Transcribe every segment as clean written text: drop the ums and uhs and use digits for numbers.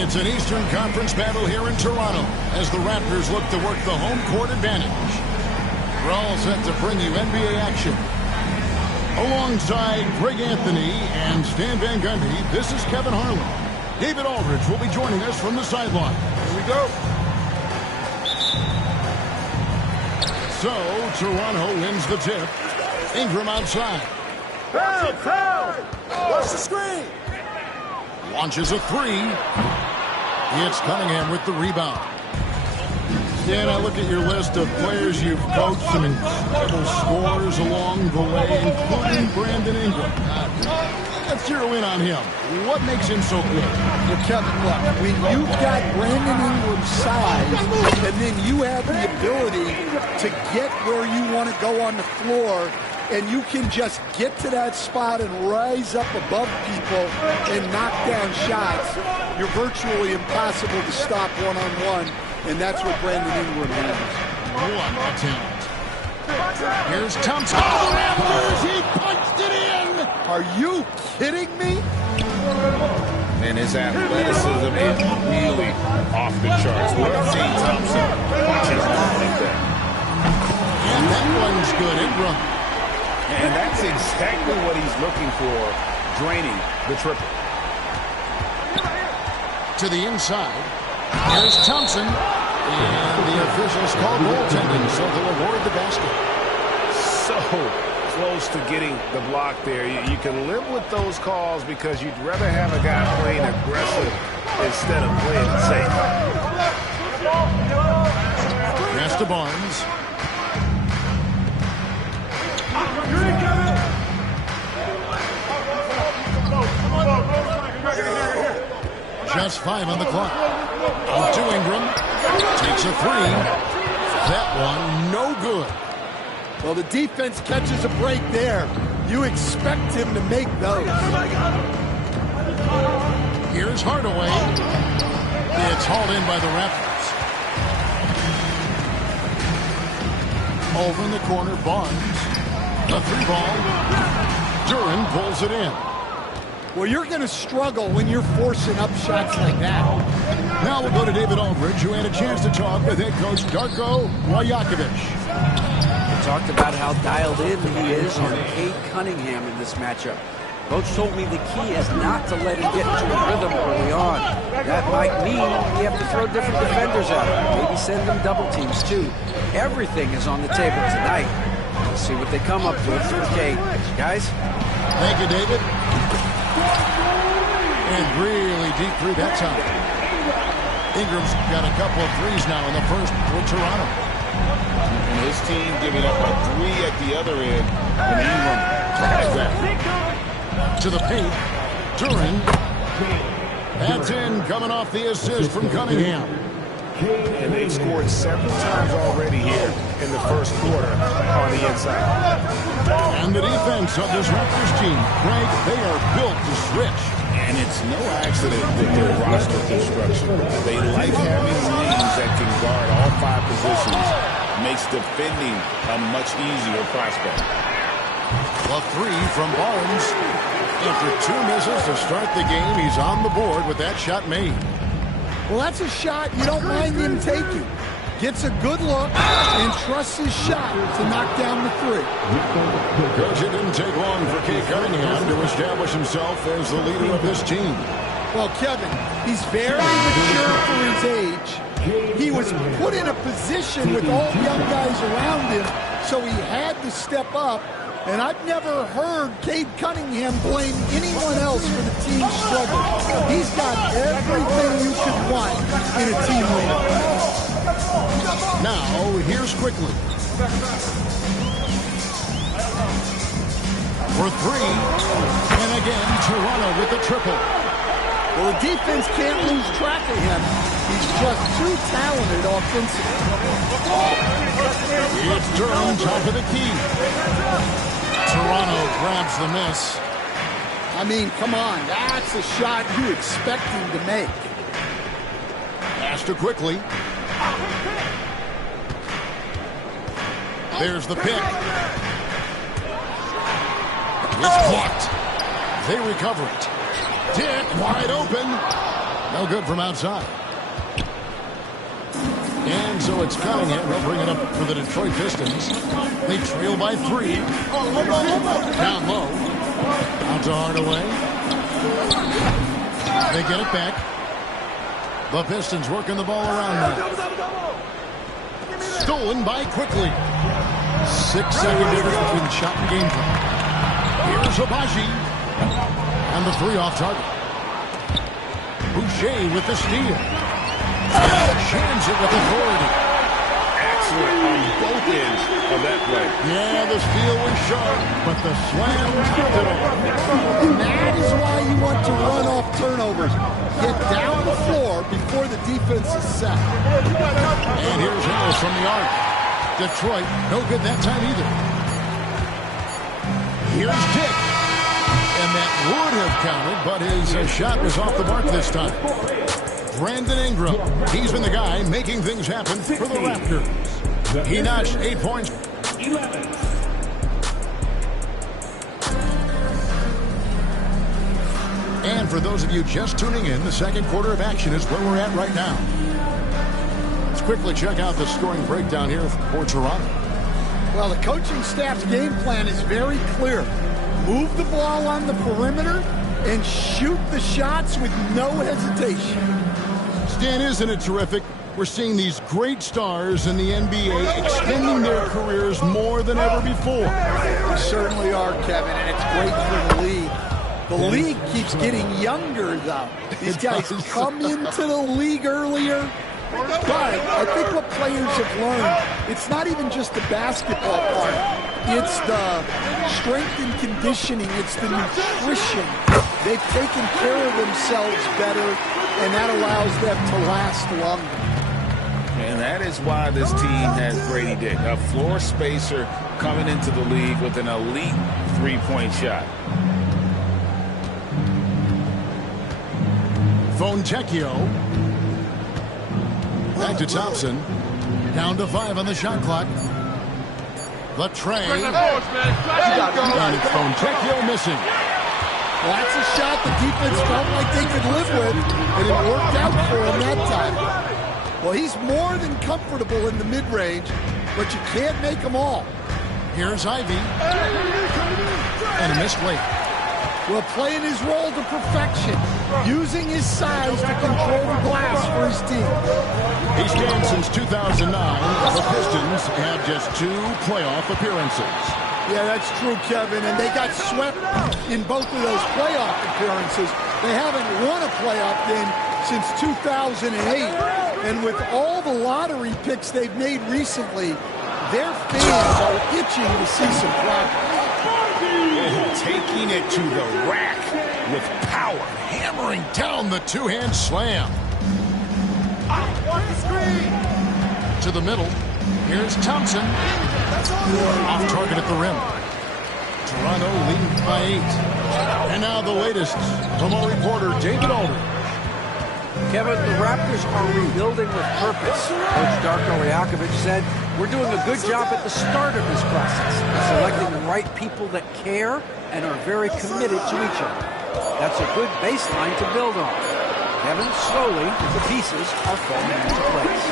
It's an Eastern Conference battle here in Toronto as the Raptors look to work the home court advantage. We're all set to bring you NBA action. Alongside Greg Anthony and Stan Van Gundy, this is Kevin Harlan. David Aldridge will be joining us from the sideline. Here we go. So, Toronto wins the tip. Ingram outside. Foul! Watch the screen! Launches a three. It's Cunningham with the rebound. Dan, I look at your list of players you've coached, some incredible scores along the way, including Brandon Ingram. Let's zero in on him. What makes him so good? Well, Kevin, look, when you've got Brandon Ingram's size, and then you have the ability to get where you want to go on the floor, and you can just get to that spot and rise up above people and knock down shots, you're virtually impossible to stop one-on-one, and that's what Brandon Ingram has. What a talent. Here's Thompson. Oh, Raptors, he punched it in! Are you kidding me? And his athleticism is really off the charts. We've seen Thompson punches like that. And that one's good, Ingram. And that's exactly what he's looking for, draining the triple. To the inside. Here's Thompson. And the officials call goaltending, so they'll award the basket. So close to getting the block there. You can live with those calls because you'd rather have a guy playing aggressive instead of playing safe. Pass to Barnes. Just 5 on the clock. Out to Ingram. Takes a three. That one no good. Well, the defense catches a break there. You expect him to make those. Here's Hardaway. It's hauled in by the Raptors. Over in the corner, Barnes. A three ball. Duran pulls it in. Well, you're going to struggle when you're forcing up shots like that. Now we'll go to David Aldridge, who had a chance to talk with head coach Darko Rajakovic. We talked about how dialed in he is on Cade Cunningham in this matchup. Coach told me the key is not to let him get into a rhythm early on. That might mean you have to throw different defenders at him. Maybe send them double teams, too. Everything is on the table tonight. Let's see what they come up with for Cade. Guys? Thank you, David. And really deep three that time. Ingram's got a couple of threes now in the first for Toronto. And his team giving up a three at the other end, and Ingram has that. To the paint, Duran. That's in, coming off the assist from Cunningham. And they've scored several times already here in the first quarter on the inside. And the defense of this Raptors team, Greg, they are built to switch. And it's no accident that their roster construction, they like having wings that can guard all 5 positions, makes defending a much easier prospect. A three from Barnes. After 2 misses to start the game, he's on the board with that shot made. Well, that's a shot you don't mind him taking. Gets a good look and trusts his shot to knock down the three. Coach, it didn't take long for Cade Cunningham to establish himself as the leader of this team. Well, Kevin, he's very mature for his age. He was put in a position with all young guys around him, so he had to step up. And I've never heard Cade Cunningham blame anyone else for the team's struggle. He's got everything you could want in a team leader. Now, here's Quickly. For three. And again, Toronto with the triple. Well, the defense can't lose track of him. He's just too talented offensively. It's Durham, top of the key. Toronto grabs the miss. I mean, come on. That's a shot you expect him to make. Pass to Quickly. There's the pick. It's blocked. They recover it. Dick wide open. No good from outside. And so it's Cunningham. He'll bring it up for the Detroit Pistons. They trail by 3. Down low. Out to Hardaway. They get it back. The Pistons working the ball around now. Stolen by quickly. 6-second difference between shot and game time. Here's Abaji. And the 3 off target. Boucher with the steal. Shams it with authority. Excellent on both ends of that play. Yeah, the steal was sharp, but the slam kept it off. And that is why you want to run off turnovers. Get down the floor before the defense is set. And here's Harris from the arc. Detroit, no good that time either. Here's Dick. And that would have counted, but his shot was off the mark this time. Brandon Ingram, he's been the guy making things happen for the Raptors. He notched 8 points. 11. And for those of you just tuning in, the second quarter of action is where we're at right now. Let's quickly check out the scoring breakdown here for Toronto. Well, the coaching staff's game plan is very clear. Move the ball on the perimeter and shoot the shots with no hesitation. Stan, isn't it terrific? We're seeing these great stars in the NBA extending their careers more than ever before. We certainly are, Kevin, and it's great for the league. The league keeps getting younger, though. These guys come into the league earlier. But I think what players have learned, it's not even just the basketball part. It's the strength and conditioning. It's the nutrition. They've taken care of themselves better, and that allows them to last longer. And that is why this team has Grady Dick, a floor spacer coming into the league with an elite three-point shot. Fontecchio. Back to Thompson. Down to 5 on the shot clock. The tray. And it's Fontecchio missing. Well, that's a shot the defense felt like they could live with, and it worked out for him that time. Well, he's more than comfortable in the mid-range, but you can't make them all. Here's Ivy. And a missed late. Well, playing his role to perfection, using his size to control the glass for his team. He's been since 2009. The Pistons have just 2 playoff appearances. Yeah, that's true, Kevin, and they got swept in both of those playoff appearances. They haven't won a playoff game since 2008, and with all the lottery picks they've made recently, their fans are itching to see some progress. Taking it to the rack with power, hammering down the 2-hand slam. To the middle. Here's Thompson. Off target at the rim. Toronto leading by 8. And now the latest from our reporter, David Alder. Kevin, the Raptors are rebuilding with purpose. Coach Darko Rajakovic said, "We're doing a good job at the start of this process, selecting the right people that care and are very committed to each other. That's a good baseline to build on." Kevin, slowly, the pieces are falling into place.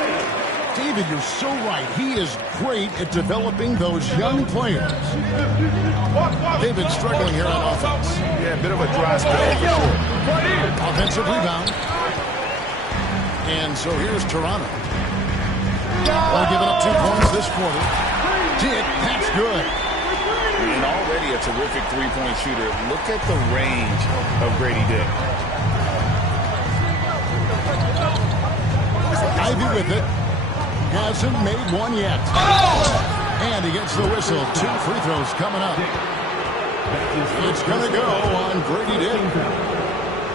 David, you're so right. He is great at developing those young players. They've been struggling here on offense. Yeah, a bit of a dry spell for sure. Offensive rebound. And so here's Toronto. Well, giving up 2 points this quarter. Dick, that's good. And already a terrific three-point shooter. Look at the range of Grady Dick. Ivy with it. Hasn't made one yet. And he gets the whistle. 2 free throws coming up. It's going to go on Grady Dick.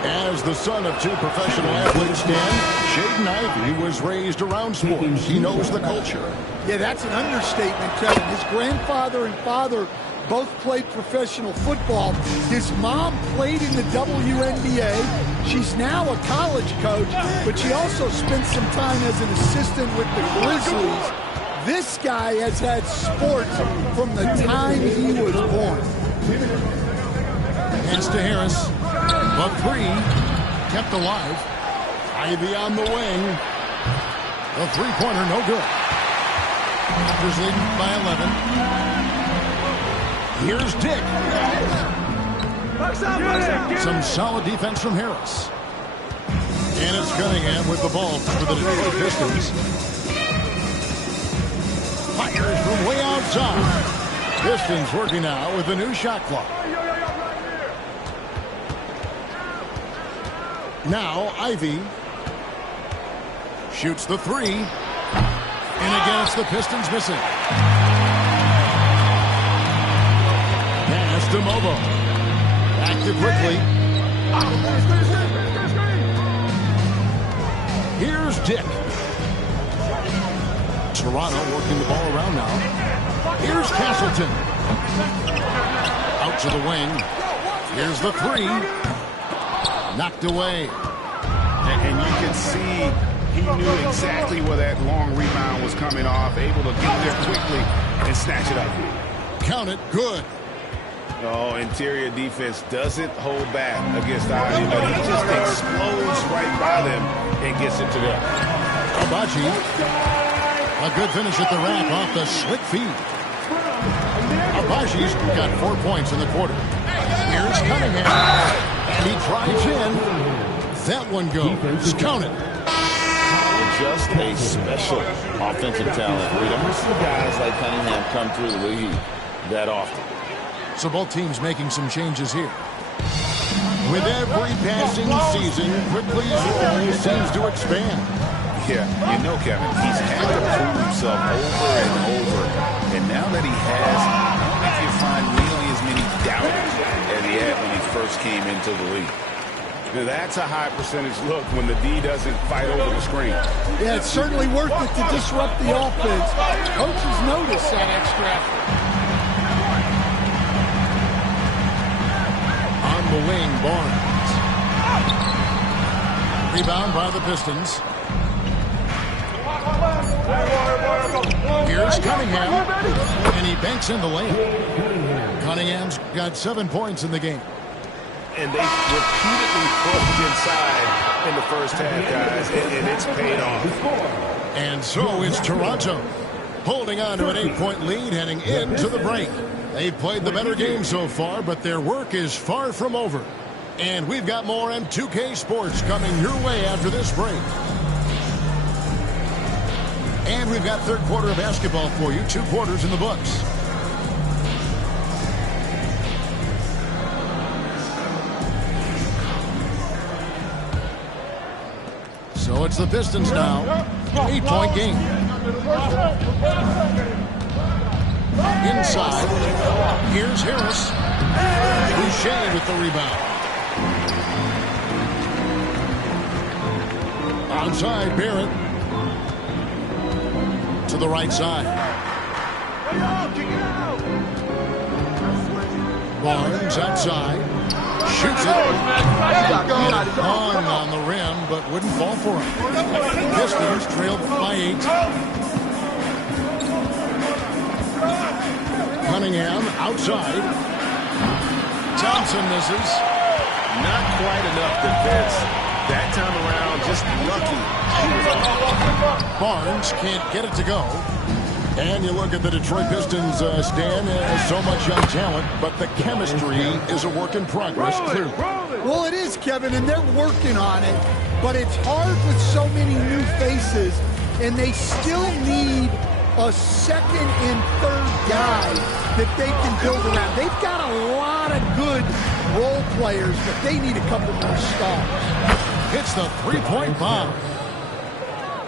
As the son of 2 professional athletes, Dan, Shaden Ivey was raised around sports. He knows the culture. Yeah, that's an understatement, Kevin. His grandfather and father both played professional football. His mom played in the WNBA. She's now a college coach, but she also spent some time as an assistant with the Grizzlies. This guy has had sports from the time he was born. Hands to Harris. The 3 kept alive. Ivy on the wing. The three-pointer, no good. Raptors leading by 11. Here's Dick. Some solid defense from Harris. And it's Cunningham with the ball for the Detroit Pistons. Fires from way outside. Pistons working now with a new shot clock. Now Ivy shoots the three. And again, it's the Pistons missing. Pass to Mobo. Back to quickly. Here's Dick. Toronto working the ball around now. Here's Castleton. Out to the wing. Here's the three. Knocked away. And you can see he knew exactly where that long rebound was coming off, able to get there quickly and snatch it up. Count it, good. Oh, interior defense doesn't hold back against Ivy, but he just explodes right by them and gets it to them. Abaji. A good finish at the rack off the slick feed. Abaji's got 4 points in the quarter. Here's Cunningham. And he drives in. That one goes. Count it. Just a special offensive talent. We don't see guys like Cunningham come through the league that often. So both teams making some changes here. With every passing season, Quickly's role seems to expand. Yeah, you know, Kevin, he's had to prove himself over and over. And now that he has, I don't think you find nearly as many doubters as he had when he first came into the league. Now, that's a high percentage look when the D doesn't fight over the screen. Yeah, it's certainly worth it to disrupt the offense. Coaches notice that extra effort. On the wing, Barnes. Rebound by the Pistons. Here's Cunningham. And he banks in the layup. Cunningham's got 7 points in the game. And they repeatedly pushed inside in the first half, guys, and it's paid off. And so it's Toronto holding on to an 8-point lead heading into the break. They've played the better game so far, but their work is far from over. And we've got more M2K Sports coming your way after this break. And we've got third quarter of basketball for you, 2 quarters in the books. So it's the Pistons now. 8-point game. Inside. Here's Harris. Boucher with the rebound. Outside, Barrett. To the right side. Barnes outside. Shoots it. Hung on the rim, but wouldn't fall for him. Pistons trailed by 8. Cunningham outside. Thompson misses. Not quite enough defense. That time around, just lucky. Barnes can't get it to go. And you look at the Detroit Pistons, Stan, so much young talent, but the chemistry is a work in progress, clearly. Well, it is, Kevin, and they're working on it. But it's hard with so many new faces, and they still need a second and third guy that they can build around. They've got a lot of good role players, but they need a couple more stars. Hits the three-point bomb.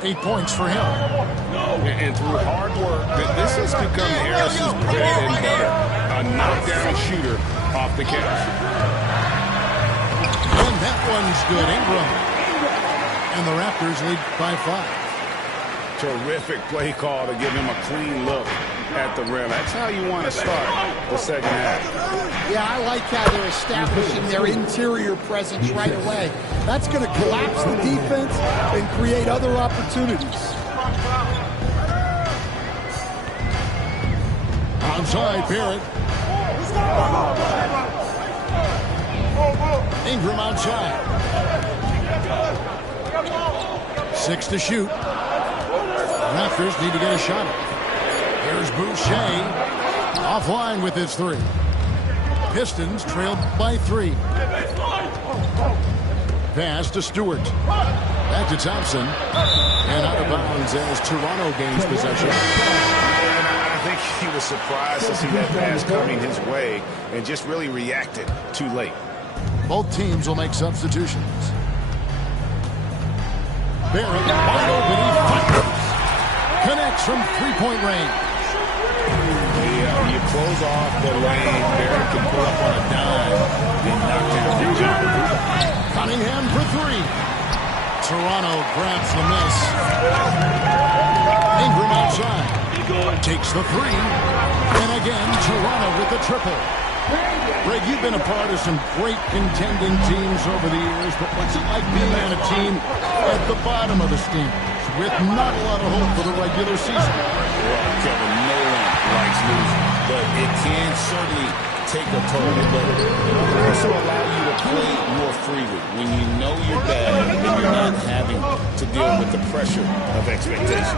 8 points for him. And through hard work, this has become Harris's bread and butter. A knockdown shooter off the catch. And that one's good. Ingram. And the Raptors lead by 5. Terrific play call to give him a clean look at the rim. That's how you want to start the second half. Yeah, I like how they're establishing their interior presence right away. That's going to collapse the defense and create other opportunities. Outside, Barrett. Ingram outside. 6 to shoot. Raptors need to get a shot. Here's Boucher. Offline with his 3. Pistons trailed by 3. Pass to Stewart. Back to Thompson. And out of bounds as Toronto gains possession. I think he was surprised to see that pass coming his way and just really reacted too late. Both teams will make substitutions. Barrett wide open. He fires. Connects from three-point range. You close off the lane. Barrett can pull up on a dime and knock down the jumper. Cunningham for 3. Toronto grabs the miss. Ingram outside. Takes the 3. And again, Toronto with the triple. Greg, you've been a part of some great contending teams over the years, but what's it like being on a team at the bottom of the standings with not a lot of hope for the regular season? Well, Kevin, no one likes losing, but it can certainly take a toll. But it will also allow you to play more freely when you know you're bad and you're not having to deal with the pressure of expectation.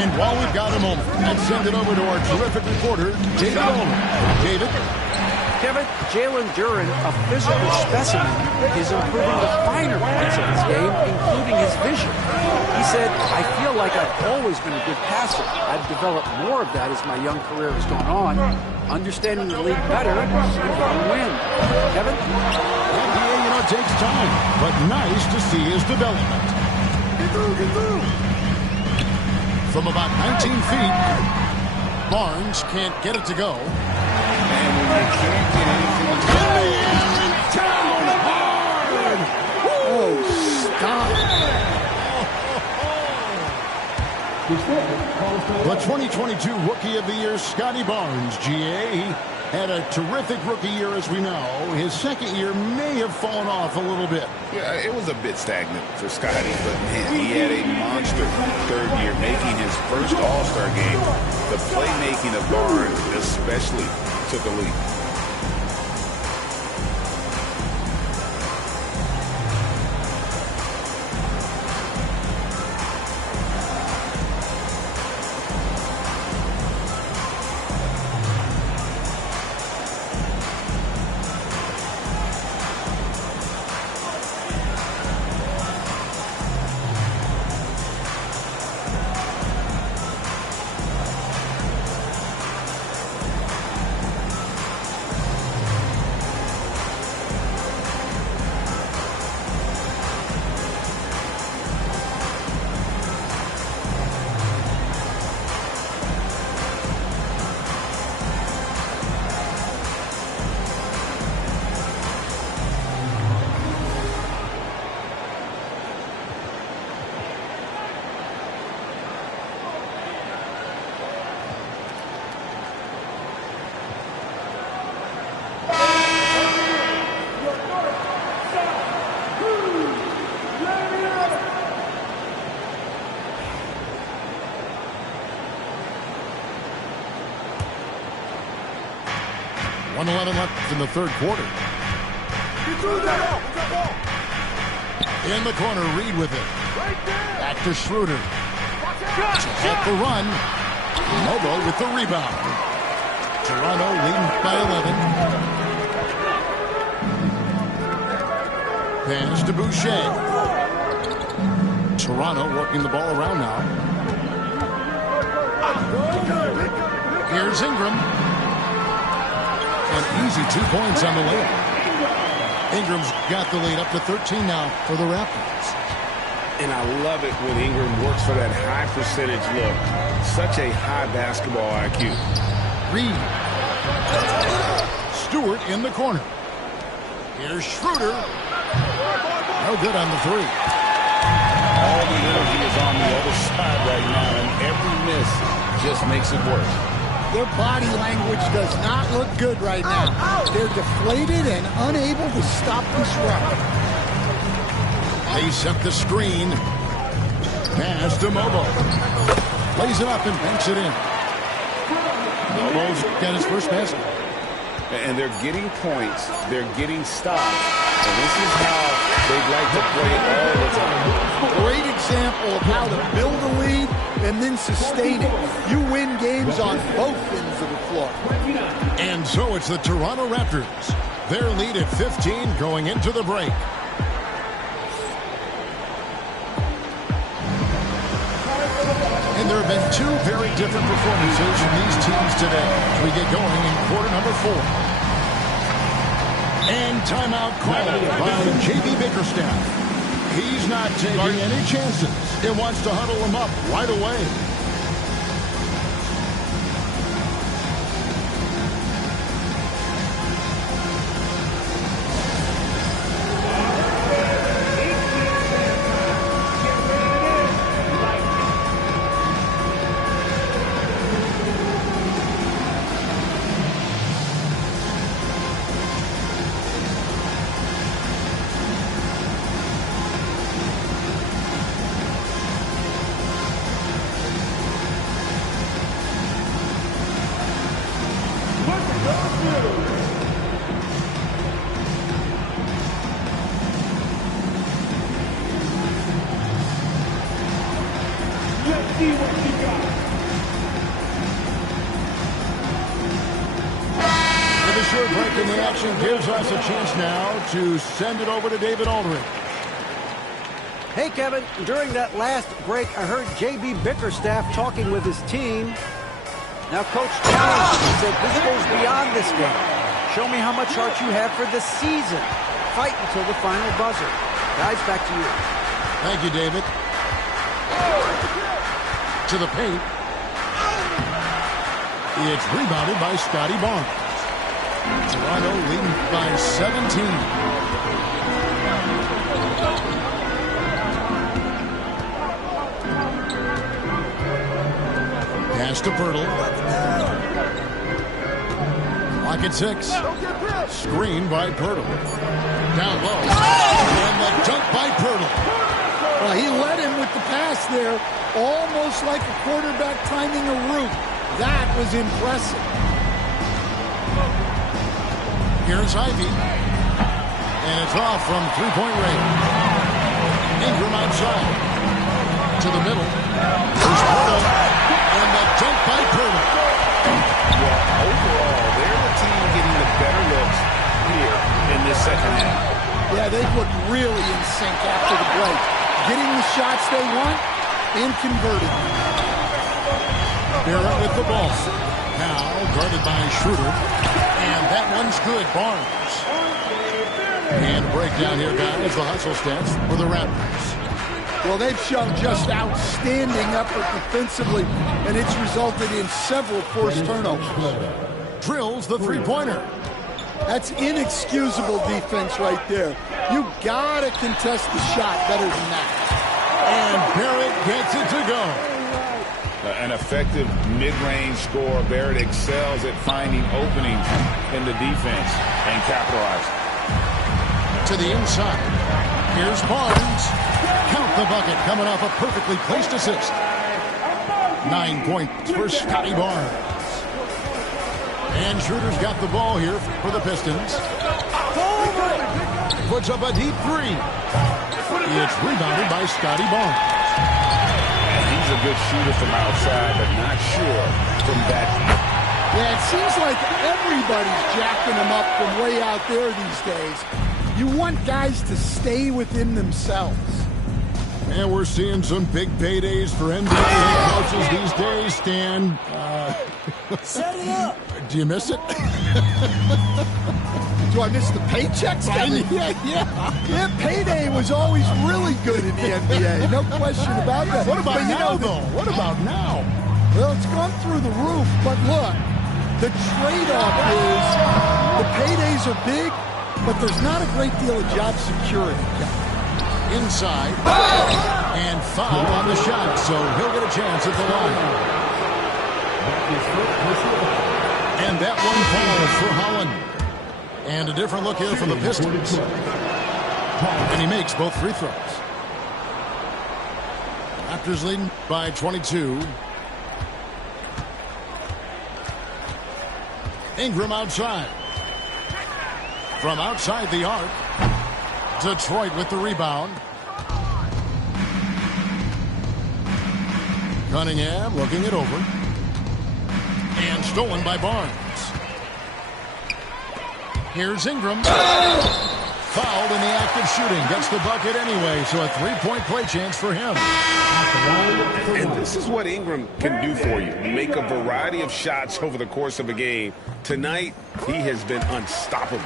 And while we've got a moment, let's send it over to our terrific reporter, David Ullman. David? Kevin, Jalen Duren, a physical specimen, is improving the finer points of his game, including his vision. He said, I feel like I've always been a good passer. I've developed more of that as my young career has gone on, understanding the league better and want to win. Kevin? NBA, it takes time, but nice to see his development. Get through. From about 19 feet, Barnes can't get it to go. And when you can't get anything to Oh, stop. The 2022 Rookie of the Year, Scotty Barnes, GA. He had a terrific rookie year, as we know. His second year may have fallen off a little bit. Yeah, it was a bit stagnant for Scotty, but man, he had a monster third year, making his first All-Star game. The playmaking of Barnes especially took a leap. Left in the third quarter. In the corner, Reed with it. Back to Schroeder. At the run. Mobo with the rebound. Toronto leading by 11. Pass to Boucher. Toronto working the ball around now. Here's Ingram. An easy 2 points on the layup. Ingram's got the lead up to 13 now for the Raptors. And I love it when Ingram works for that high percentage look. Such a high basketball IQ. Reed. Stewart in the corner. Here's Schroeder. No good on the 3. All the energy is on the other side right now, and every miss just makes it worse. Their body language does not look good right now. They're deflated and unable to stop this run. They set the screen. Pass to Mobo. Plays it up and banks it in. Mobo's got his first basket. And they're getting points. They're getting stops. And this is how they'd like to play it all the time. Great example of how to build a lead and then sustain it. You win games on both ends of the floor. And so it's the Toronto Raptors. Their lead at 15 going into the break. And there have been two very different performances from these teams today as we get going in quarter number 4. And timeout called by J.B. Bickerstaff. He's not taking any chances and wants to huddle them up right away. Short break in the action gives us a chance now to send it over to David Aldridge. Hey, Kevin, during that last break, I heard J.B. Bickerstaff talking with his team. Now, Coach challenged him and said, this goes beyond this game. Show me how much heart you have for the season. Fight until the final buzzer. Guys, back to you. Thank you, David. To the paint. It's rebounded by Scotty Barnes. Toronto leading by 17. Pass to Pirtle. Lock at 6. Screen by Pirtle. Down low. And the dunk by Pirtle. Well, he led him with the pass there, almost like a quarterback timing a route. That was impressive. Here's Ivy. And it's off from three-point range. Ingram outside. To the middle. There's Pirtle. And the dunk by Pirtle. Well, overall, they're the team getting the better looks here in this second half. Yeah, they've looked really in sync after the break. Getting the shots they want and converting. Barrett with the ball. Now guarded by Schroeder. And that one's good. Barnes. And breakdown here, guys. The hustle stats for the Raptors. Well, they've shown just outstanding effort defensively, and it's resulted in several forced turnovers. Drills the three-pointer. That's inexcusable defense right there. You gotta contest the shot better than that. And Barrett gets it to go. An effective mid-range scorer. Barrett excels at finding openings in the defense and capitalizing. To the inside. Here's Barnes. Count the bucket coming off a perfectly placed assist. 9 points for Scotty Barnes. And Schroeder's got the ball here for the Pistons. Puts up a deep three. It's rebounded by Scotty Barnes. He's a good shooter from outside, but not sure from that. Yeah, it seems like everybody's jacking him up from way out there these days. You want guys to stay within themselves. And we're seeing some big paydays for NBA head coaches these days, Stan. Set it up. Do you miss it? Do I miss the paychecks? Yeah, payday was always really good in the NBA. No question about that. What about now, though? What about now? Well, it's gone through the roof, but look, the trade-off is the paydays are big, but there's not a great deal of job security. Inside. And foul on the shot, so he'll get a chance at the line. And that one falls for Holland. And a different look here from the Pistons. And he makes both free throws. Raptors leading by 22. Ingram outside. From outside the arc, Detroit with the rebound. Cunningham looking it over. And stolen by Barnes. Here's Ingram. Fouled in the act of shooting. Gets the bucket anyway, so a three-point play chance for him. And this is what Ingram can do for you. Make a variety of shots over the course of a game. Tonight, he has been unstoppable.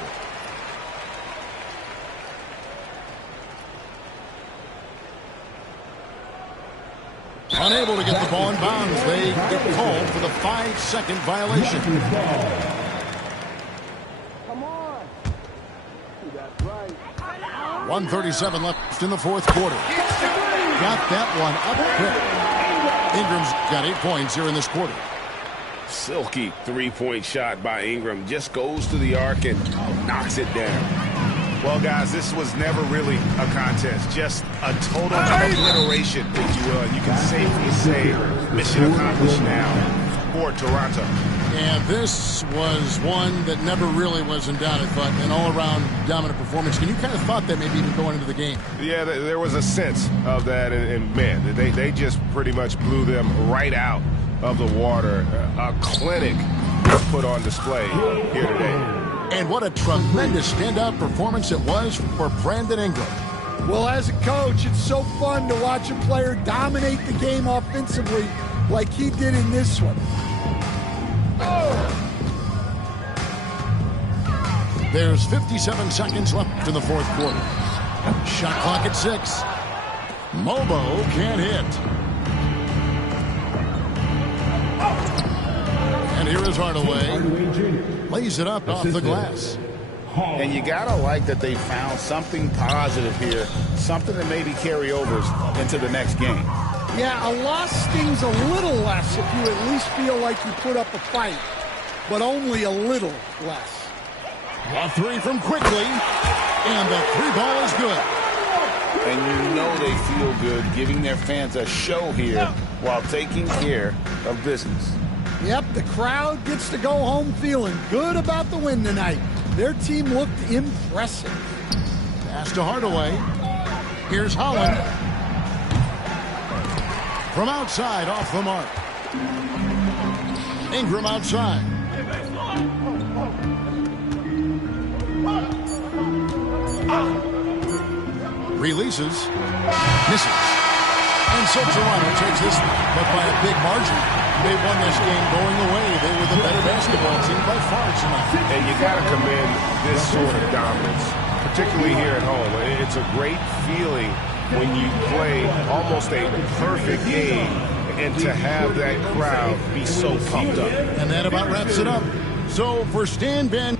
Unable to get the ball in bounds. They get called for the 5-second violation. Come on. That's right. 1:37 left in the fourth quarter. Got that one up quick. Ingram's got 8 points here in this quarter. Silky three-point shot by Ingram. Just goes to the arc and knocks it down. Well, guys, this was never really a contest. Just a total obliteration, if you will. And you can safely say mission accomplished now for Toronto. And this was one that never really was in doubt, I thought. An all-around dominant performance. And you kind of thought that maybe even going into the game. Yeah, there was a sense of that. And man, they just pretty much blew them right out of the water. A clinic put on display here today. And what a tremendous standout performance it was for Brandon Ingram. Well, as a coach, it's so fun to watch a player dominate the game offensively like he did in this one. There's 57 seconds left in the fourth quarter. Shot clock at 6. Mobo can't hit. And here is Hardaway. Lays it up off the glass. And you got to like that they found something positive here, something that maybe carry overs into the next game. Yeah, a loss stings a little less if you at least feel like you put up a fight, but only a little less. A three from Quickly, and the three ball is good. And you know they feel good giving their fans a show here while taking care of business. Yep, the crowd gets to go home feeling good about the win tonight. Their team looked impressive. Pass to Hardaway. Here's Holland. From outside, off the mark. Ingram outside. Releases. Misses. And so Toronto takes this, but by a big margin. They won this game going away. They were the better basketball team by far tonight. And you got to commend this sort of dominance, particularly here at home. It's a great feeling when you play almost a perfect game and to have that crowd be so pumped up. And that about wraps it up. So for Stan Van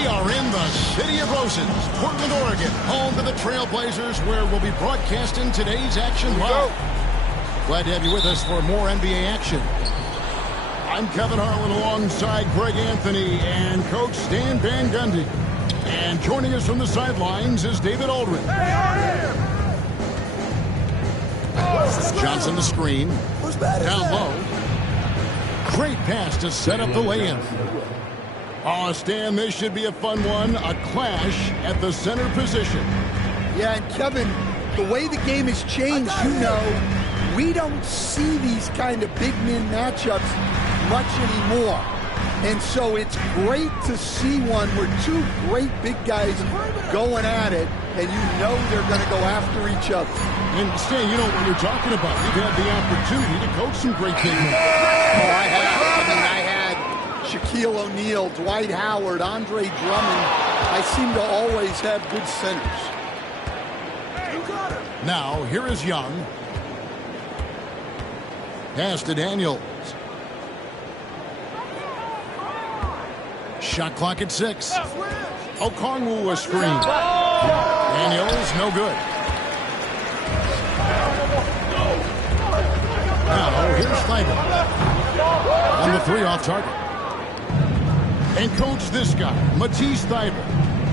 We are in the City of Roses, Portland, Oregon, home to the Trailblazers, where we'll be broadcasting today's action live. Glad to have you with us for more NBA action. I'm Kevin Harlan alongside Greg Anthony and Coach Stan Van Gundy. And joining us from the sidelines is David Aldridge. Johnson the screen. Down low. Great pass to set up the lay-in. Oh, Stan, this should be a fun one. A clash at the center position. Yeah, and Kevin, the way the game has changed, you know, we don't see these kind of big men matchups much anymore. And so it's great to see one where two great big guys going at it, and you know they're going to go after each other. And Stan, you know what you're talking about. You've had the opportunity to coach some great big men. Oh, I have. I had Shaquille O'Neal, Dwight Howard, Andre Drummond. I seem to always have good centers. Now, here is Young. Pass to Daniels. Shot clock at 6. Okongwu a screen. Daniels, no good. Now, here's Thybulle. On the 3 off target. And coach this guy, Matisse Thybulle.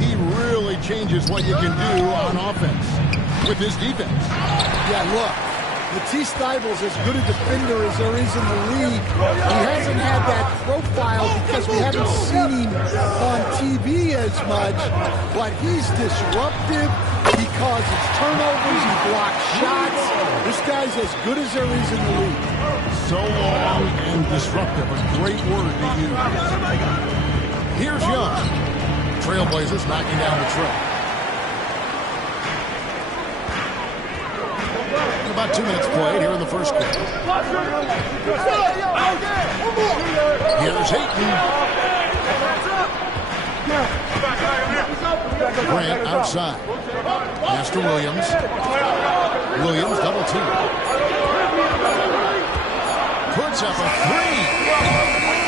He really changes what you can do on offense with his defense. Yeah, look, Matisse Thybulle's as good a defender as there is in the league. He hasn't had that profile because we haven't seen him on TV as much, but he's disruptive. He causes turnovers. He blocks shots. This guy's as good as there is in the league. So long and disruptive, a great word to use. Here's Young. Trailblazers knocking down the trail. About 2 minutes played here in the first quarter. Here's Ayton. Grant outside. Pass to Williams. Williams double team. Puts up a 3.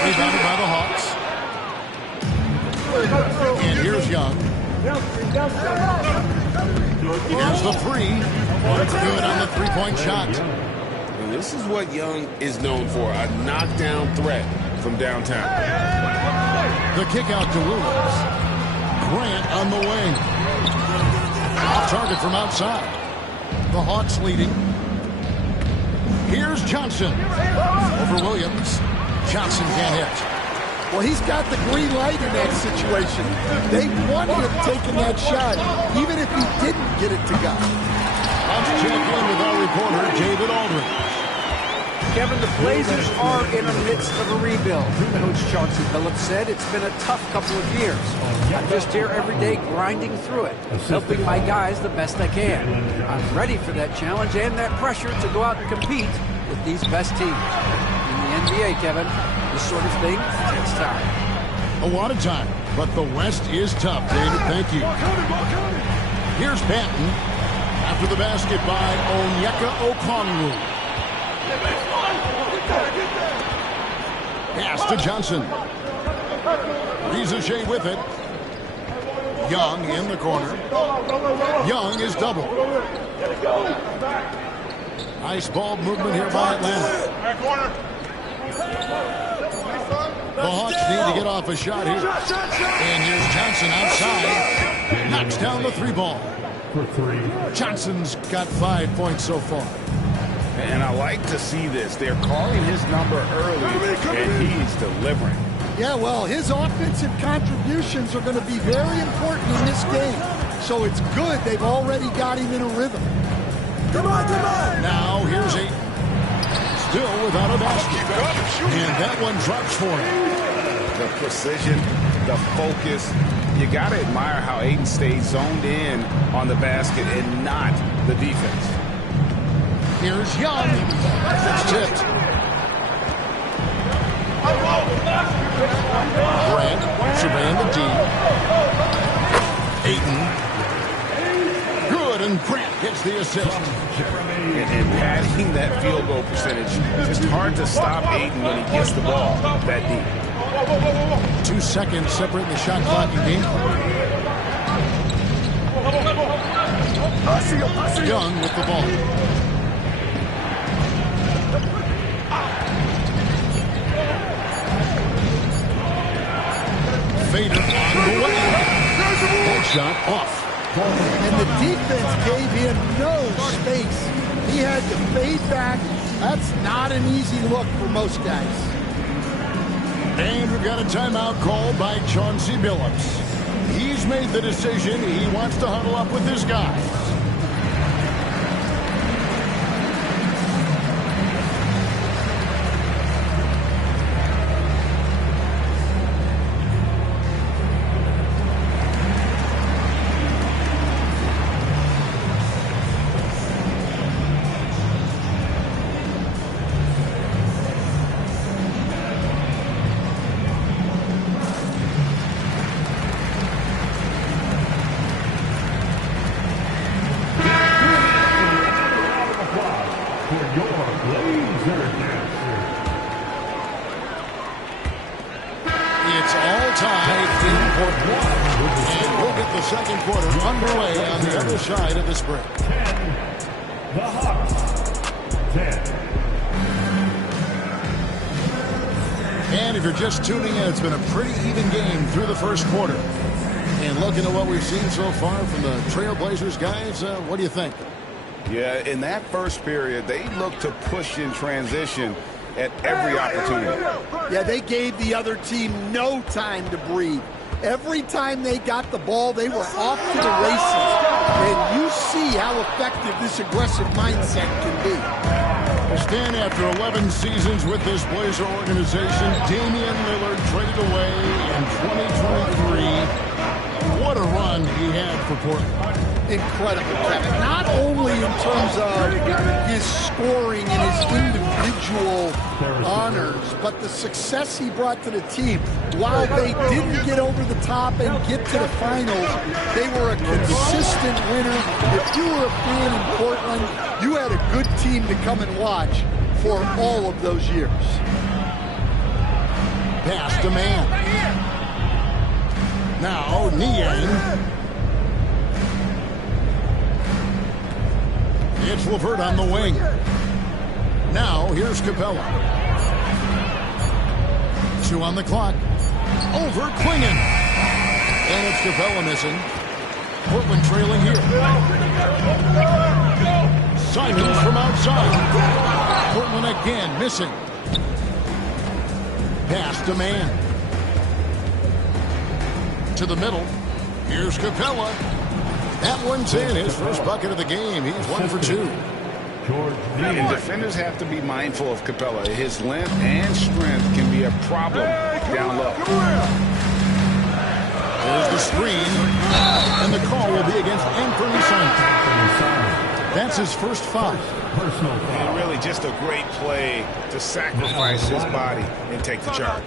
Rebounded by the Hawks. And here's Young. Here's the 3. Good on the three-point shot. And this is what Young is known for, a knockdown threat from downtown. The kick out to Williams. Grant on the wing. Off target from outside. The Hawks leading. Here's Johnson. Over Williams. Johnson can't hit. Well, he's got the green light in that situation. They wanted him taking that shot, even if he didn't get it to go. Let's check in with our reporter, David Aldridge. Kevin, the Blazers are in the midst of a rebuild. Coach Chauncey Billups said it's been a tough couple of years. I'm just here every day grinding through it, helping my guys the best I can. I'm ready for that challenge and that pressure to go out and compete with these best teams. In the NBA, Kevin, this sort of thing takes time. A lot of time, but the West is tough, David. Thank you. Here's Patton. After the basket by Onyeka Okongwu. Pass to Johnson. Rizachet with it. Young in the corner. Young is double. Nice ball movement here by Atlanta. The Hawks need to get off a shot here. And here's Johnson outside. Knocks down the 3 ball. Johnson's got 5 points so far. And I like to see this. They're calling his number early, and he's delivering. Yeah, well, his offensive contributions are going to be very important in this game. So it's good they've already got him in a rhythm. Come on, come on! Now here's Ayton. Still without a basket. And that one drops for him. The precision, the focus. You got to admire how Ayton stays zoned in on the basket and not the defense. Here's Young. It's tipped. Grant surveying the D. Ayton. Good, and Grant gets the assist. And padding that field goal percentage, just hard to stop Ayton when he gets the ball that deep. 2 seconds separating the shot clock and game clock. Young with the ball. Fader on the way. That shot off. And the defense gave him no space. He had to fade back. That's not an easy look for most guys. And we've got a timeout called by Chauncey Billups. He's made the decision. He wants to huddle up with his guys. It's all tied in Port one. And we'll get the second quarter underway on the other side of this break. The Hawks, 10. And if you're just tuning in, it's been a pretty even game through the first quarter. And looking at what we've seen so far from the Trailblazers guys, what do you think? Yeah, in that first period, they looked to push in transition at every opportunity. Yeah, they gave the other team no time to breathe. Every time they got the ball, they were off to the races. And you see how effective this aggressive mindset can be. Stan, after 11 seasons with this Blazer organization, Damian Lillard traded away in 2023. What a run he had for Portland. Incredible, Kevin. Not only in terms of his scoring and his individual honors, but the success he brought to the team. While they didn't get over the top and get to the finals, they were a consistent winner. If you were a fan in Portland, you had a good team to come and watch for all of those years. Pass to man. Now, Niang. It's LeVert on the wing. Now, here's Capella. 2 on the clock. Over Klingon. And it's Capella missing. Portland trailing here. Simons from outside. Portland again missing. Pass to man. To the middle. Here's Capella. That one's in. His first bucket of the game. He's 1 for 2. And defenders have to be mindful of Capella. His length and strength can be a problem down low. There's the screen. And the call will be against Anthony Simons. That's his first foul. And really just a great play to sacrifice his body and take the charge.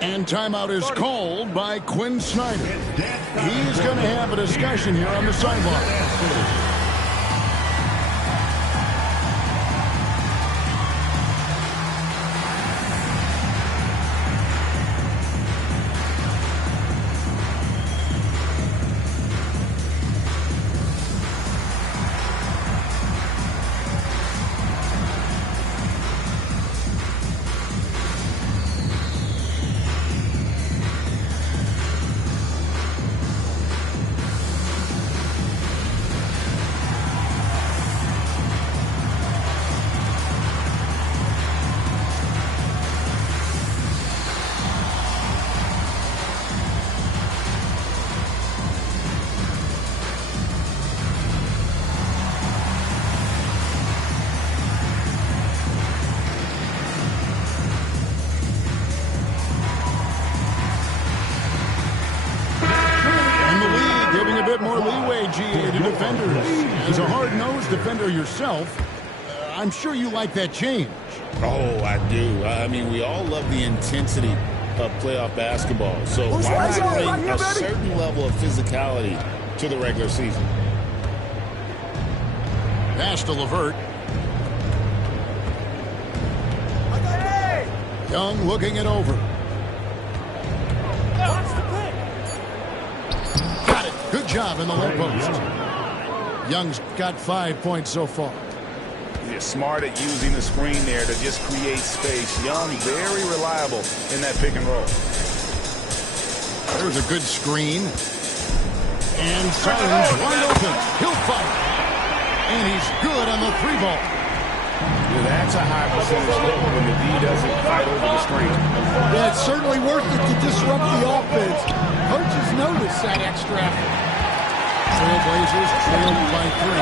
And timeout is called by Quinn Snyder. He's going to have a discussion here on the sideline. More leeway, GA, to defenders. As a hard-nosed defender yourself, I'm sure you like that change. Oh, I do. I mean, we all love the intensity of playoff basketball. So why not bring a certain level of physicality to the regular season? Pass to LeVert. Young looking it over. Good job in the low post. Young's got 5 points so far. He's smart at using the screen there to just create space. Young, very reliable in that pick and roll. There's a good screen. And Simon's wide open. He'll fight. And he's good on the 3-ball. Yeah, that's a high percentage look when the D doesn't fight over the screen. Yeah, it's certainly worth it to disrupt the offense. Coaches notice that extra effort. Trailblazers trailed by 3.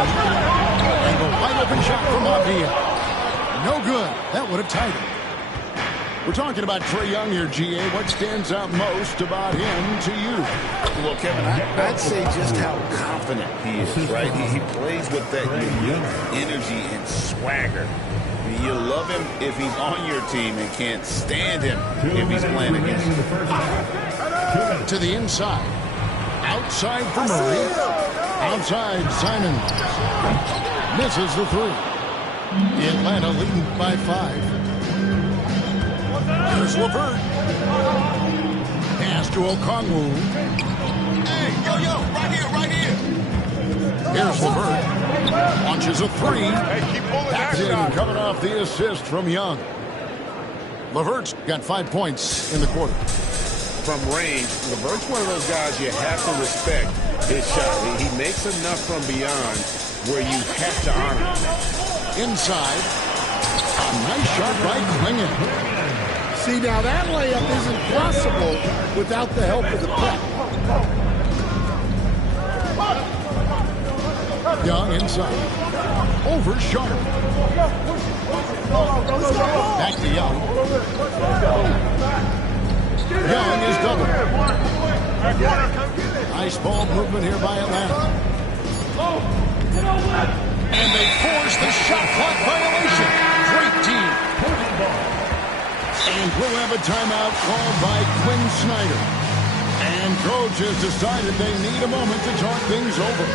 And the wide open shot from Avdia. No good. That would have tied it. We're talking about Trae Young here, GA. What stands out most about him to you? Well, Kevin, I'd say just how confident he is, right? He plays with that unique energy and swagger. You love him if he's on your team and can't stand him if he's playing against you. To the inside. Outside for Murray. Outside, Simons. Misses the 3. Atlanta leading by 5. Here's LeVert. Pass to Okongwu. Hey, yo, right here. Here's LeVert. Launches a 3. Hey, keep pulling that That's in, shot. coming off the assist from Young. LeVert's got 5 points in the quarter. From range, LeVert's one of those guys you have to respect his shot. He makes enough from beyond where you have to honor him. Inside. A nice shot by Klingon. See, now that layup isn't possible without the help of the prep. Young inside. Over Sharp. Back to Young. Young is double. Nice ball movement here by Atlanta. And they force the shot clock violation. Great team. And we'll have a timeout called by Quinn Snyder. And coach has decided they need a moment to talk things over.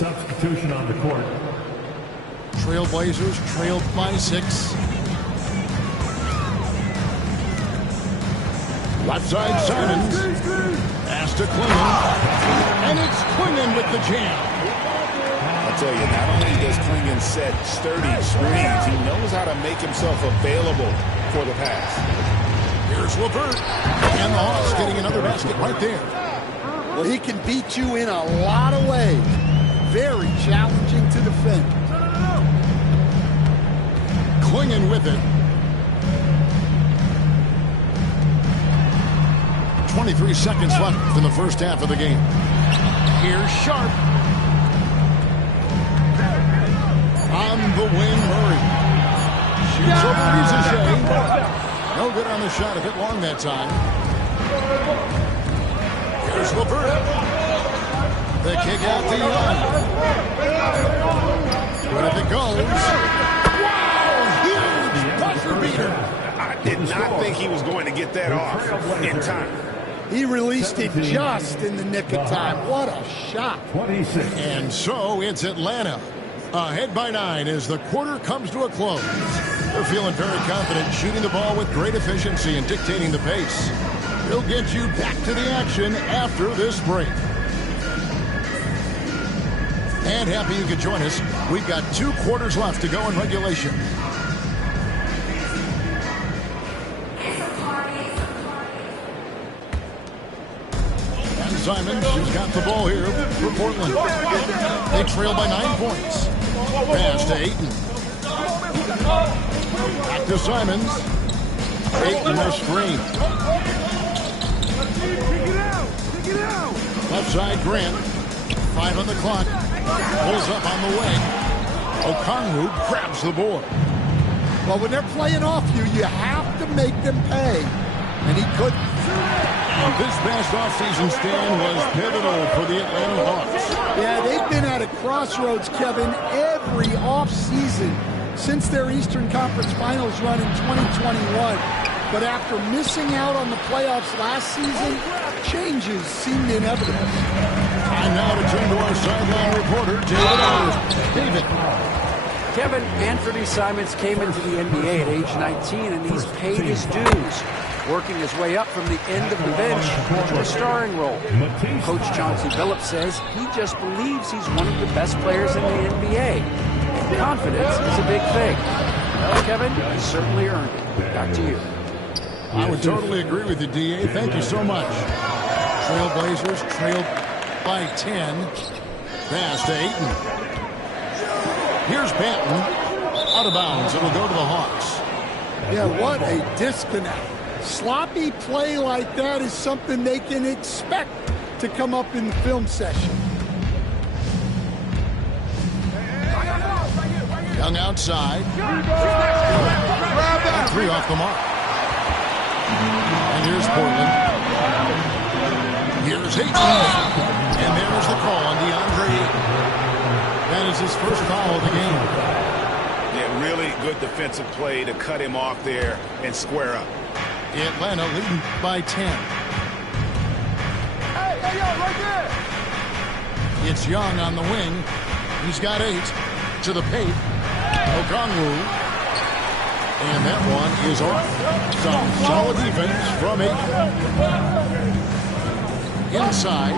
Substitution on the court. Trailblazers trailed by 6. Left side, Simons. Pass to Klingon. And it's Klingon with the jam. I'll tell you, not only does Klingon set sturdy screens, he knows how to make himself available for the pass. Here's LeVert. And the Hawks getting another basket right there. Well, he can beat you in a lot of ways. Very challenging to defend. Klingon with it. 23 seconds left in the first half of the game. Here's Sharp. On the wing, Murray. Shoots over Ricochet. No good on the shot, a bit long that time. Here's LeVert. The kick out to Young. But if it goes, wow, huge buzzer beater. I did not think he was going to get that off in time. He released it just in the nick of time. What a shot. 26. And so it's Atlanta. Ahead by 9 as the quarter comes to a close. They're feeling very confident, shooting the ball with great efficiency and dictating the pace. We'll get you back to the action after this break. And happy you could join us. We've got 2 quarters left to go in regulation. And Simons has got the ball here for Portland. They trail by 9 points. Pass to Ayton. Back to Simons. Ayton a screen. Left side Grant. 5 on the clock. Pulls up on the wing. Okongwu grabs the board. Well, when they're playing off you, you have to make them pay. And he couldn't. This past offseason stand was pivotal for the Atlanta Hawks. Yeah, they've been at a crossroads, Kevin, every offseason since their Eastern Conference Finals run in 2021. But after missing out on the playoffs last season, changes seemed inevitable. And now to turn to our sideline reporter, David Aldridge. David. Kevin, Anthony Simons came into the NBA at age 19, and he's paid his dues, working his way up from the end of the bench to a starring role. Coach Chauncey Billups says he just believes he's one of the best players in the NBA. And confidence is a big thing. Well, Kevin, he certainly earned it. Back to you. I would totally agree with you, D.A. Thank you so much. Trailblazers trailed by 10. Pass to Ayton. Here's Banton. Out of bounds. It'll go to the Hawks. Yeah, what a disconnect. Sloppy play like that is something they can expect to come up in the film session. Young outside. And 3 off the mark. And here's Portland. Here's Ayton. And there's the call on DeAndre Ayton. That is his first foul of the game. Yeah, really good defensive play to cut him off there and square up. Atlanta leading by 10. Hey, right there. It's Young on the wing. He's got 8 to the paint. Okongwu. And that one is off. Some solid defense from 8. Inside.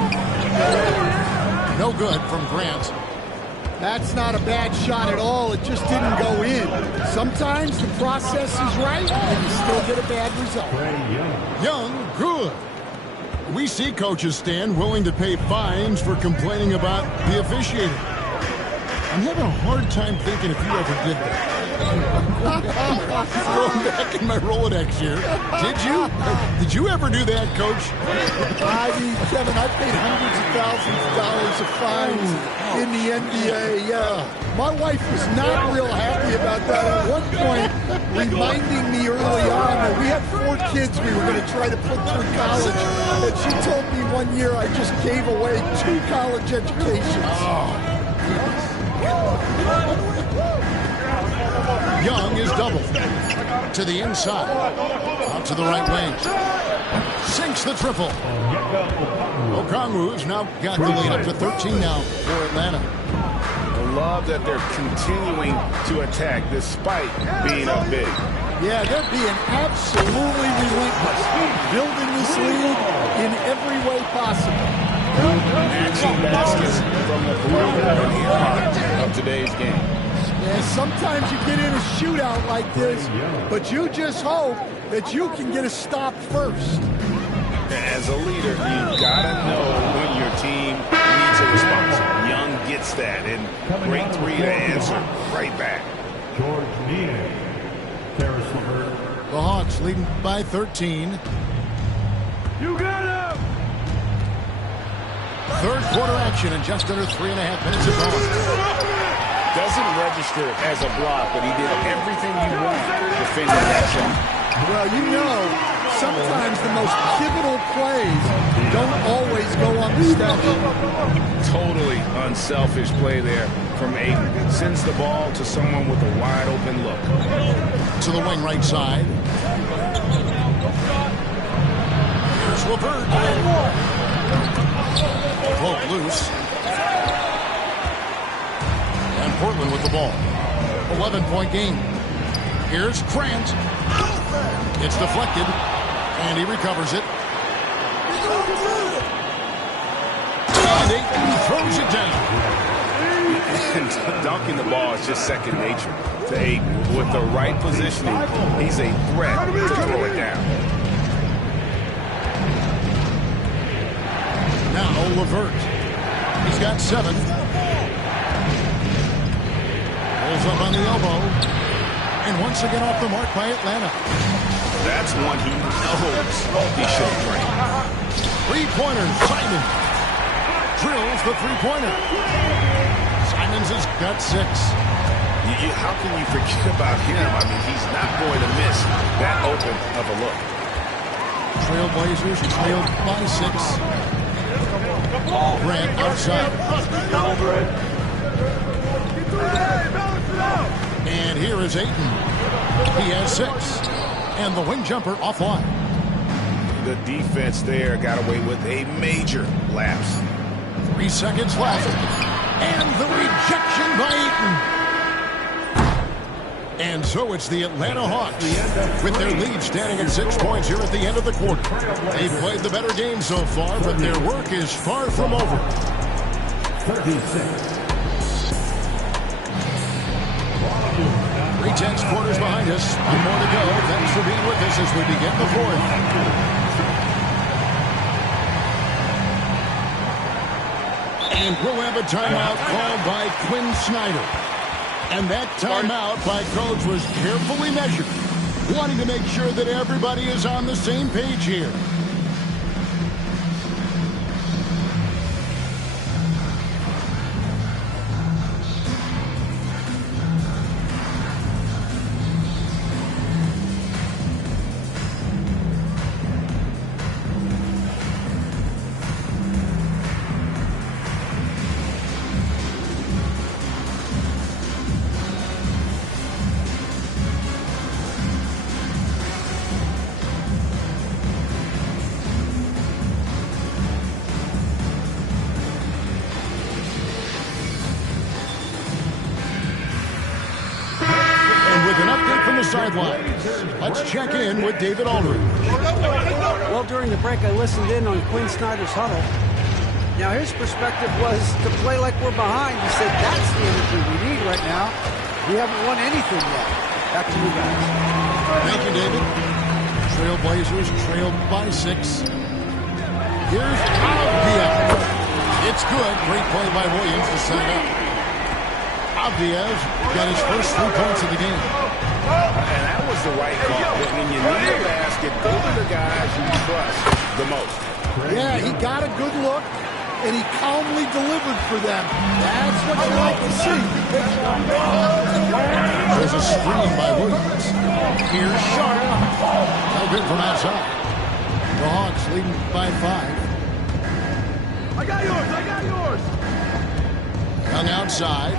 No good from Grant. That's not a bad shot at all. It just didn't go in. Sometimes the process is right, and you still get a bad result. Young, good. We see coaches stand willing to pay fines for complaining about the officiating. I'm having a hard time thinking if you ever did that. Going back in my Rolodex here. Did you ever do that, Coach? I mean, Kevin, I've paid hundreds of thousands of dollars of fines in the NBA. Yeah. My wife was not real happy about that. At one point, reminding me early on that we had 4 kids we were going to try to put through college. And she told me one year I just gave away 2 college educations. Young is doubled. To the inside. Out to the right wing. Sinks the triple. Okongwu has now got the lead up to 13 now for Atlanta. I love that they're continuing to attack despite being up big. Yeah, they're being absolutely relentless. Building this lead in every way possible. Matching baskets from the perimeter in the heart of today's game. Yeah, sometimes you get in a shootout like this, but you just hope that you can get a stop first. As a leader, you've got to know when your team needs a response. Young gets that, and great 3 to answer right back. George Neal. Ferris Levert. The Hawks leading by 13. You got him! Third quarter action in just under 3.5 minutes of gone. Doesn't register as a block, but he did everything you want defending that shot. Well, you know, sometimes the most pivotal plays don't always go on the stat sheet. Totally unselfish play there from Ayton. Sends the ball to someone with a wide open look. To the wing right side. Here's Levert. Broke loose. And Portland with the ball. 11-point game. Here's Grant. It's deflected. And he recovers it. And Ayton throws it down. Dunking the ball is just second nature to Ayton. With the right positioning, he's a threat to throw it down. Now LeVert. He's got 7. Pulls up on the elbow. And once again off the mark by Atlanta. That's one he knows he should have drained. Three-pointer, Simon. Drills the three-pointer. Simons has got 6. How can you forget about him? I mean, he's not going to miss that open of a look. Trailblazers trailed by 6. Grant outside. And here is Ayton. He has 6. And the wing jumper offline. The defense there got away with a major lapse. 3 seconds left. And the rejection by Ayton. And so it's the Atlanta Hawks with their lead standing at 6 points here at the end of the quarter. They've played the better game so far, but their work is far from over. 36. 3/10 quarters behind us. One more to go. Thanks for being with us as we begin the fourth. And we'll have a timeout called by Quinn Snyder. And that timeout by Coach was carefully measured, wanting to make sure that everybody is on the same page here. Sidelines. Let's check in with David Aldridge. Well, during the break, I listened in on Quinn Snyder's huddle. Now, his perspective was to play like we're behind. He said that's the energy we need right now. We haven't won anything yet. Back to you guys. Thank you, David. Trailblazers trailed by 6. Here's Avdia. It's good. Great play by Williams to set it up. Avdia got his first 3 points of the game. And that was the right call. When you need a basket, go to the guys you trust the most. Yeah, he got a good look, and he calmly delivered for them. That's what you like to see. There's a screen by Williams. Here's Sharp. No good from outside. The Hawks leading by 5. I got yours. I got yours. Young outside.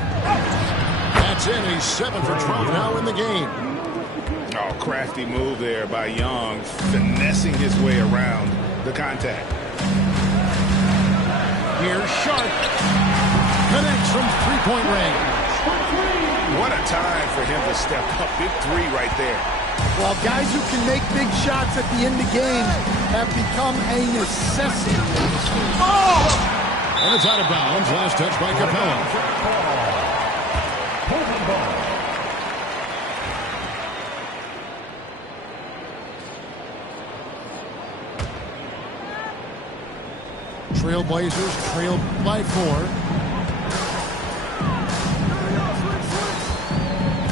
That's in. He's 7 for 12 now in the game. Oh, crafty move there by Young, finessing his way around the contact. Here's Sharp. Connects from 3-point range. What a time for him to step up. Big 3 right there. Well, guys who can make big shots at the end of games have become a necessity. And it's out of bounds. Last touch by Capella. Trailblazers trailed by 4.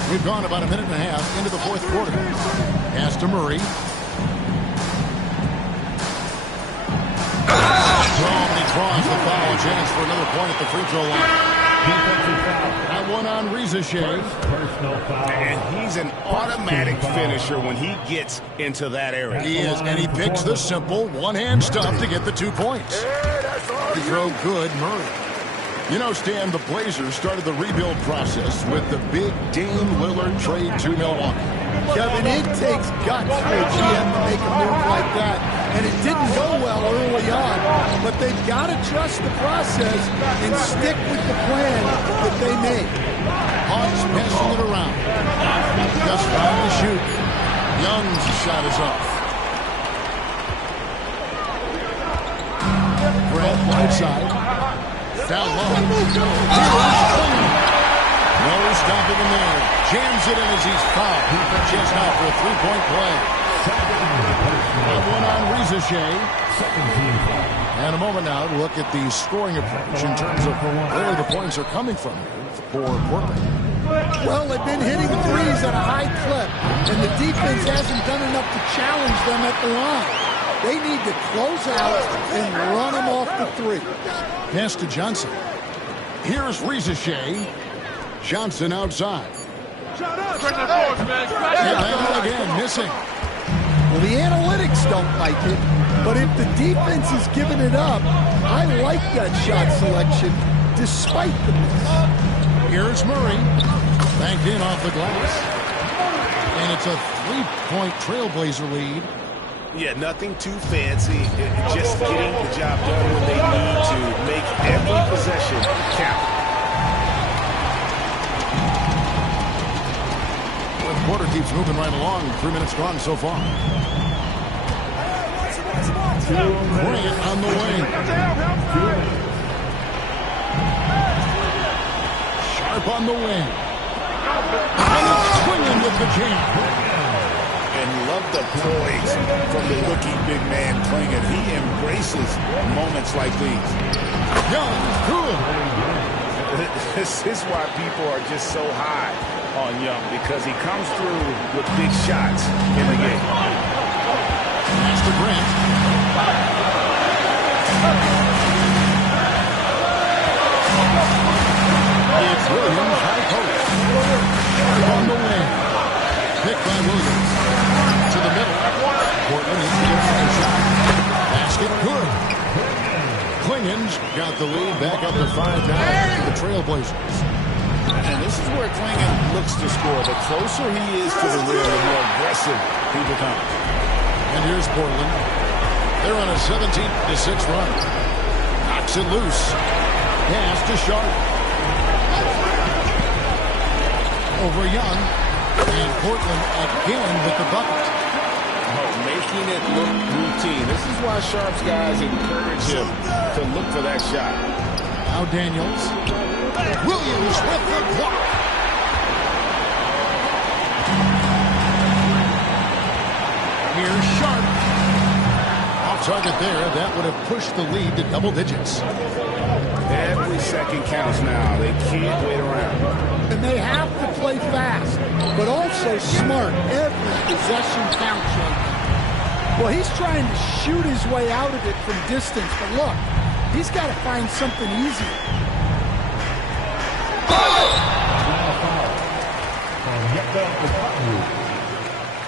We've gone about a minute and a half into the fourth quarter. Pass to Murray. He draws the foul. Chance for another point at the free throw line. That one on Rizashea. And he's an automatic finisher when he gets into that area. He is, and he picks the simple one-hand stuff to get the 2 points. Free throw good, Murray. You know, Stan, the Blazers started the rebuild process with the big Dame Lillard trade to Milwaukee. Kevin, it takes guts for a GM to make a move like that. And it didn't go well early on. But they've got to trust the process and stick with the plan that they made. Hawks passing it around. Just trying to shoot. Young's shot is off. Grant outside. Down low. Here's Cleveland. stopping him there. Jams it in as he's fouled. Chance now for a three-point play. And one on Rizichet. And a moment now to look at the scoring approach in terms of where the points are coming from for Portland. Well, they've been hitting threes at a high clip, and the defense hasn't done enough to challenge them at the line. They need to close out and run them off the three. Pass to Johnson. Here's Rizichet. Johnson outside. And again, missing. Well, the analytics don't like it, but if the defense is giving it up, I like that shot selection despite the miss. Here's Murray. Banked in off the glass. And it's a three-point Trailblazer lead. Yeah, nothing too fancy. Just getting the job done when they need to make every possession count. Well, the quarter keeps moving right along. 3 minutes gone so far. Grant on the wing. Sharp on the wing. And it's swinging with the jam. And love the poise from the rookie big man Klingon. He embraces moments like these. Young, good. This is why people are just so high on Young, because he comes through with big shots in the game. Pass to Grant. It's Williams, high post. On the wing. Picked by Williams. To the middle. Portland needs to get another shot. Basket good. Klingon's got the lead back up to 5 now for the Trailblazers. And this is where Klingon looks to score. The closer he is to the rim, the more aggressive he becomes. And here's Portland. They're on a 17-6 run. Knocks it loose. Pass to Sharp. Over Young. And Portland again with the bucket. Oh, making it look routine. This is why Sharp's guys encourage him to look for that shot. Now Daniels. Williams with the block. Here's Sharp. Off target there. That would have pushed the lead to double digits. Every second counts now. They can't wait around. And they have to play fast, but also smart. Every possession counts right now. Well, he's trying to shoot his way out of it from distance, but look, he's got to find something easier.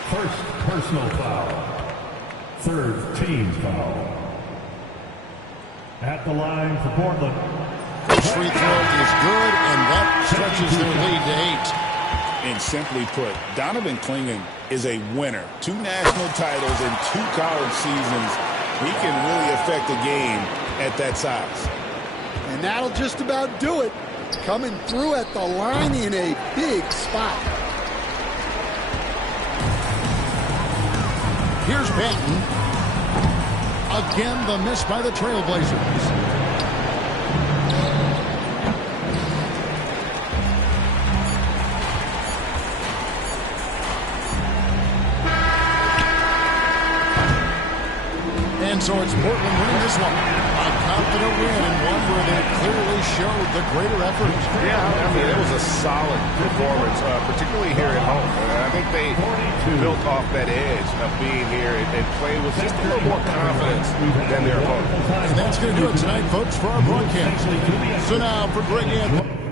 First personal foul. Third team foul. At the line for Portland. First free throw is good, and that stretches their lead to 8. And simply put, Donovan Klingon is a winner. 2 national titles in 2 college seasons. He can really affect a game at that size. And that'll just about do it. Coming through at the line in a big spot. Here's Banton. Again, the miss by the Trailblazers. And so it's Portland winning this one. A confident win, and one where they clearly showed the greater effort. Yeah, I mean, it was a solid performance, particularly here at home. And I think they built off that edge of being here and played with just a little more confidence than their opponent. And that's going to do it tonight, folks, for our broadcast. So now for Greg Anthony.